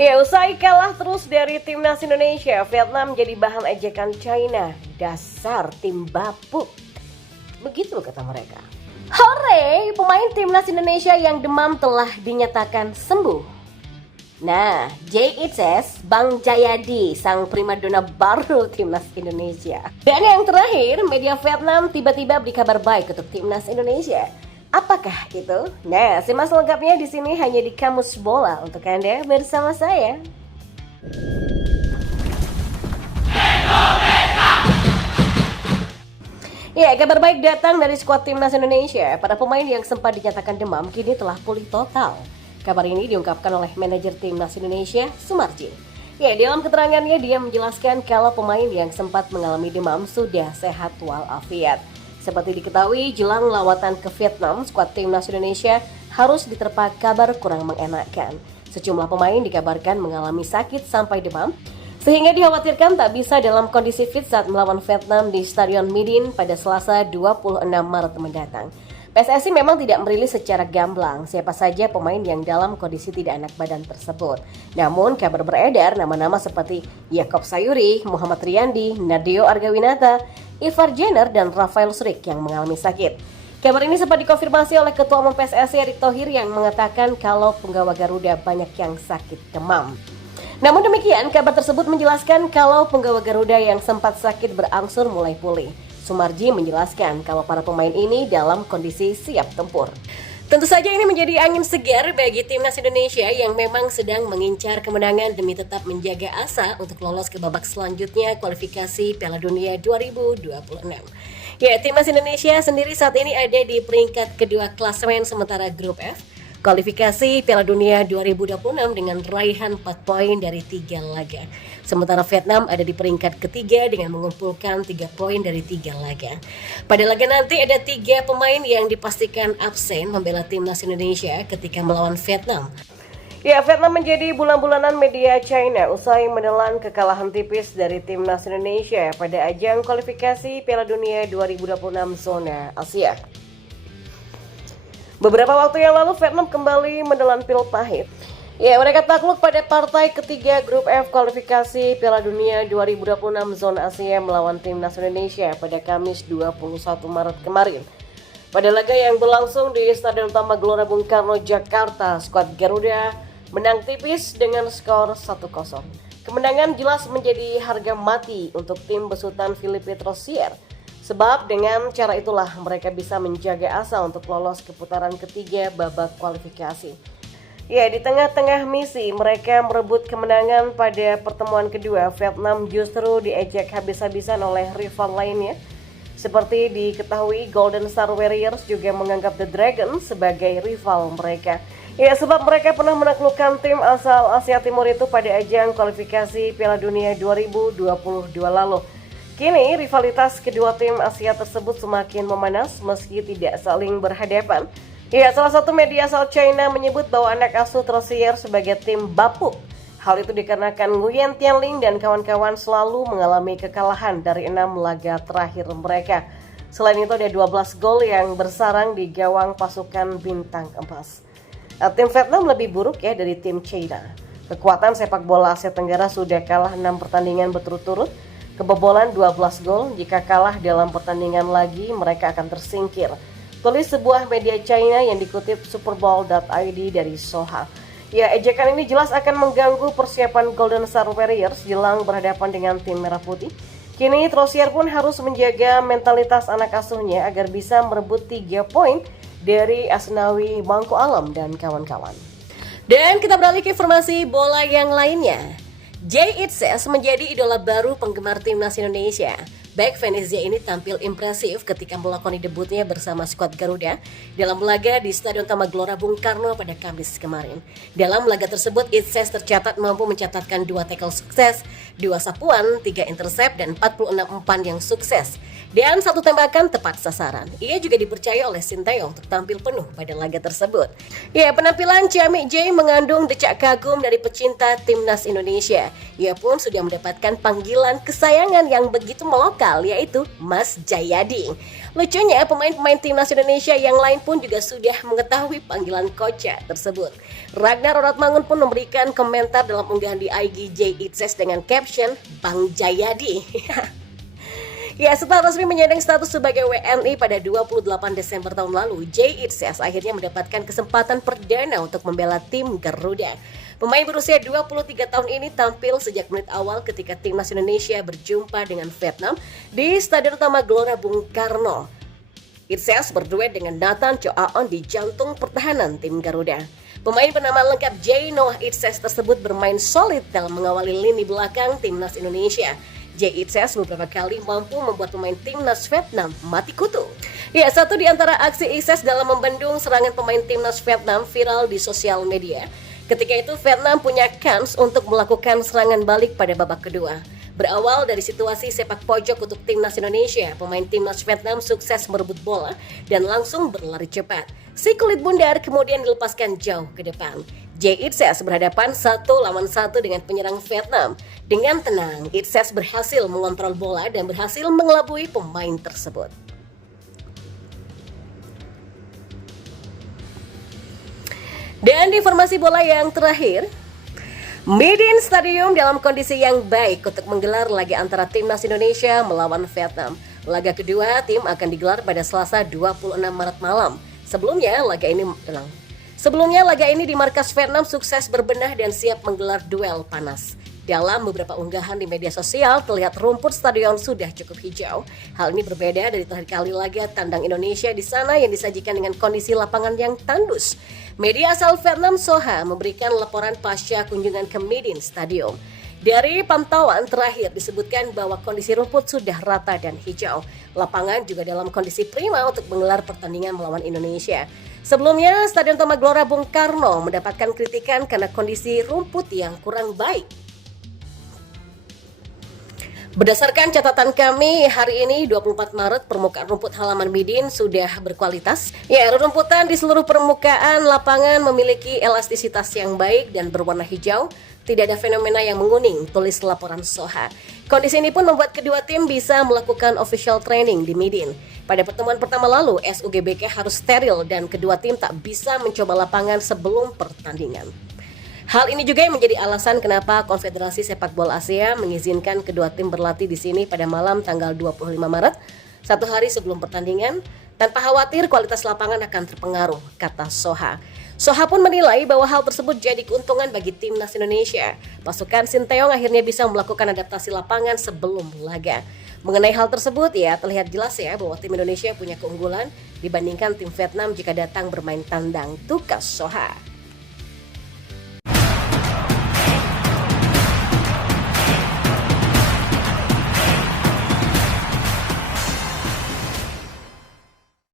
Ya, usai kalah terus dari timnas Indonesia, Vietnam jadi bahan ejekan China. Dasar tim bapuk. Begitu kata mereka. Hore, pemain timnas Indonesia yang demam telah dinyatakan sembuh. Nah, JHS Bang Jayadi, sang primadona baru timnas Indonesia. Dan yang terakhir, media Vietnam tiba-tiba beri kabar baik untuk timnas Indonesia. Apakah itu? Nah, simak selengkapnya di sini hanya di Kamus Bola untuk Anda bersama saya. Ya, kabar baik datang dari skuad timnas Indonesia. Para pemain yang sempat dinyatakan demam kini telah pulih total. Kabar ini diungkapkan oleh manajer timnas Indonesia, Sumarji. Ya, dalam keterangannya dia menjelaskan kalau pemain yang sempat mengalami demam sudah sehat walafiat. Seperti diketahui, jelang lawatan ke Vietnam, skuad timnas Indonesia harus diterpa kabar kurang mengenakan. Sejumlah pemain dikabarkan mengalami sakit sampai demam, sehingga dikhawatirkan tak bisa dalam kondisi fit saat melawan Vietnam di Stadion Midin pada Selasa 26 Maret mendatang. PSSI memang tidak merilis secara gamblang siapa saja pemain yang dalam kondisi tidak enak badan tersebut. Namun kabar beredar nama-nama seperti Yaakob Sayuri, Muhammad Riyandi, Nadeo Argawinata, Ivar Jenner, dan Rafael Struijk yang mengalami sakit. Kabar ini sempat dikonfirmasi oleh Ketua Umum PSSI Erick Thohir yang mengatakan kalau penggawa Garuda banyak yang sakit demam. Namun demikian, kabar tersebut menjelaskan kalau penggawa Garuda yang sempat sakit berangsur mulai pulih. Sumarji menjelaskan kalau para pemain ini dalam kondisi siap tempur. Tentu saja ini menjadi angin segar bagi timnas Indonesia yang memang sedang mengincar kemenangan demi tetap menjaga asa untuk lolos ke babak selanjutnya kualifikasi Piala Dunia 2026. Ya, timnas Indonesia sendiri saat ini ada di peringkat kedua klasemen sementara grup F kualifikasi Piala Dunia 2026 dengan raihan 4 poin dari 3 laga. Sementara Vietnam ada di peringkat ketiga dengan mengumpulkan 3 poin dari 3 laga. Pada laga nanti ada 3 pemain yang dipastikan absen membela timnas Indonesia ketika melawan Vietnam. Ya, Vietnam menjadi bulan-bulanan media China usai menelan kekalahan tipis dari timnas Indonesia pada ajang kualifikasi Piala Dunia 2026 zona Asia. Beberapa waktu yang lalu Vietnam kembali menelan pil pahit. Ya, mereka takluk pada partai ketiga grup F kualifikasi Piala Dunia 2026 zona Asia melawan timnas Indonesia pada Kamis 21 Maret kemarin. Pada laga yang berlangsung di Stadion Utama Gelora Bung Karno, Jakarta, skuad Garuda menang tipis dengan skor 1-0. Kemenangan jelas menjadi harga mati untuk tim besutan Philippe Rosier. Sebab dengan cara itulah mereka bisa menjaga asa untuk lolos ke putaran ketiga babak kualifikasi. Ya, di tengah-tengah misi mereka merebut kemenangan pada pertemuan kedua, Vietnam justru diejek habis-habisan oleh rival lainnya. Seperti diketahui, Golden Star Warriors juga menganggap The Dragon sebagai rival mereka. Ya, sebab mereka pernah menaklukkan tim asal Asia Timur itu pada ajang kualifikasi Piala Dunia 2022 lalu. Kini rivalitas kedua tim Asia tersebut semakin memanas meski tidak saling berhadapan. Ya, salah satu media asal China menyebut bahwa anak asuh Rosier sebagai tim bapuk. Hal itu dikarenakan Nguyen Thian Linh dan kawan-kawan selalu mengalami kekalahan dari 6 laga terakhir mereka. Selain itu ada 12 gol yang bersarang di gawang pasukan Bintang Emas. Tim Vietnam lebih buruk ya dari tim China. Kekuatan sepak bola Asia Tenggara sudah kalah 6 pertandingan berturut-turut. Kebobolan 12 gol, jika kalah dalam pertandingan lagi mereka akan tersingkir. Tulis sebuah media China yang dikutip superbowl.id dari Soha. Ya, ejekan ini jelas akan mengganggu persiapan Golden Star Warriors jelang berhadapan dengan tim Merah Putih. Kini Rosier pun harus menjaga mentalitas anak asuhnya agar bisa merebut 3 poin dari Asnawi Bangku Alam dan kawan-kawan. Dan kita beralih ke informasi bola yang lainnya. JHS menjadi idola baru penggemar timnas Indonesia. Back Venezia ini tampil impresif ketika melakoni debutnya bersama skuad Garuda dalam laga di Stadion Utama Gelora Bung Karno pada Kamis kemarin. Dalam laga tersebut, Itses tercatat mampu mencatatkan 2 tackle sukses, 2 sapuan, 3 intercept, dan 46 umpan yang sukses. Dan satu tembakan tepat sasaran. Ia juga dipercaya oleh Sinteyong untuk tampil penuh pada laga tersebut. Ya, penampilan Ciamik J mengandung decak kagum dari pecinta timnas Indonesia. Ia pun sudah mendapatkan panggilan kesayangan yang begitu melokal, yaitu Mas Jayadi. Lucunya, pemain-pemain timnas Indonesia yang lain pun juga sudah mengetahui panggilan Koca tersebut. Ragnar Oratmangun pun memberikan komentar dalam unggahan di IG J Itses dengan caption Bang Jayadi. Ya, setelah resmi menyandang status sebagai WNI pada 28 Desember tahun lalu, J Itses akhirnya mendapatkan kesempatan perdana untuk membela tim Garuda. Pemain berusia 23 tahun ini tampil sejak menit awal ketika timnas Indonesia berjumpa dengan Vietnam di Stadion Utama Gelora Bung Karno. Itses berduet dengan Nathan Choaon di jantung pertahanan tim Garuda. Pemain bernama lengkap J Noah Itses tersebut bermain solid dalam mengawali lini belakang timnas Indonesia. J Itses beberapa kali mampu membuat pemain timnas Vietnam mati kutu. Ya, satu di antara aksi Itses dalam membendung serangan pemain timnas Vietnam viral di sosial media. Ketika itu Vietnam punya kans untuk melakukan serangan balik pada babak kedua. Berawal dari situasi sepak pojok untuk timnas Indonesia, pemain timnas Vietnam sukses merebut bola dan langsung berlari cepat. Si kulit bundar kemudian dilepaskan jauh ke depan. J Itses berhadapan 1 lawan 1 dengan penyerang Vietnam. Dengan tenang, Itses berhasil mengontrol bola dan berhasil mengelabui pemain tersebut. Dan di informasi bola yang terakhir, Midin Stadium dalam kondisi yang baik untuk menggelar laga antara timnas Indonesia melawan Vietnam. Laga kedua tim akan digelar pada Selasa 26 Maret malam. Sebelumnya laga ini di markas Vietnam sukses berbenah dan siap menggelar duel panas. Dalam beberapa unggahan di media sosial terlihat rumput stadion sudah cukup hijau. Hal ini berbeda dari terakhir kali laga tandang Indonesia di sana yang disajikan dengan kondisi lapangan yang tandus. Media asal Vietnam Soha memberikan laporan pasca kunjungan ke Midin Stadium. Dari pantauan terakhir disebutkan bahwa kondisi rumput sudah rata dan hijau. Lapangan juga dalam kondisi prima untuk menggelar pertandingan melawan Indonesia. Sebelumnya, Stadion Utama Gelora Bung Karno mendapatkan kritikan karena kondisi rumput yang kurang baik. Berdasarkan catatan kami, hari ini 24 Maret permukaan rumput halaman Midin sudah berkualitas. Ya, rerumputan di seluruh permukaan lapangan memiliki elastisitas yang baik dan berwarna hijau. Tidak ada fenomena yang menguning, tulis laporan Soha. Kondisi ini pun membuat kedua tim bisa melakukan official training di Midin. Pada pertemuan pertama lalu, SUGBK harus steril dan kedua tim tak bisa mencoba lapangan sebelum pertandingan. Hal ini juga yang menjadi alasan kenapa Konfederasi Sepak Bola Asia mengizinkan kedua tim berlatih di sini pada malam tanggal 25 Maret, satu hari sebelum pertandingan, tanpa khawatir kualitas lapangan akan terpengaruh, kata Soha. Soha pun menilai bahwa hal tersebut jadi keuntungan bagi timnas Indonesia. Pasukan Sinteyong akhirnya bisa melakukan adaptasi lapangan sebelum laga. Mengenai hal tersebut, ya terlihat jelas ya bahwa tim Indonesia punya keunggulan dibandingkan tim Vietnam jika datang bermain tandang, tukas Soha.